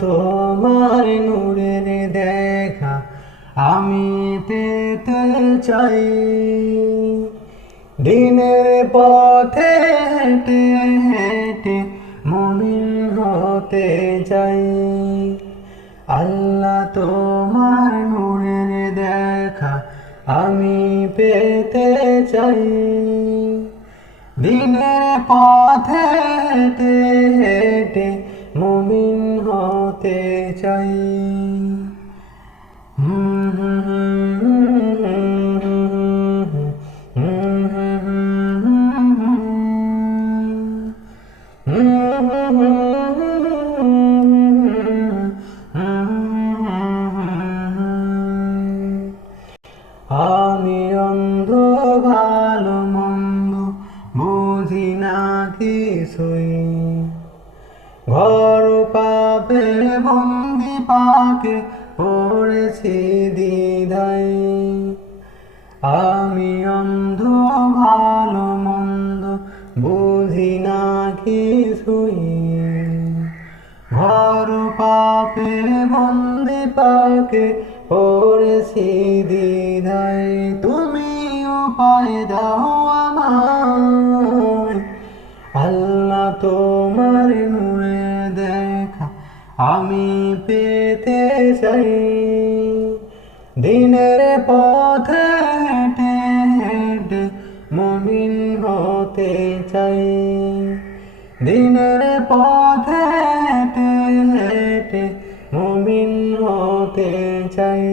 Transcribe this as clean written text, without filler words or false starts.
তোমার নূরের দেখা আমি পেতে চাই। দিনের পথে হেঁটে হেঁটে মুমিন হতে চাই। আল্লাহ তোমার নূরের দেখা আমি পেতে চাই। দিনের পথে হেঁটে হেঁটে মুমিন হতে চাই। আমি অন্ধ ভালো মন্দ বুঝি না কিছুই, ঘর পাপে বন্দি পাকে পড়েছি দ্বিধায়। আমি অন্ধ ভালো মন্দ বুঝি না কিছুই, ঘর পাপে বন্দি পাকে পড়েছি দ্বিধায়। তুমি উপায় দাও আমায়, আল্লাহ তোমার নূরে দেখা আমি পেতে চাই। দিনের পথে হেঁটে হেঁটে মুমিন হতে চাই। দিনের পথে হেঁটে হেঁটে মুমিন হতে চাই।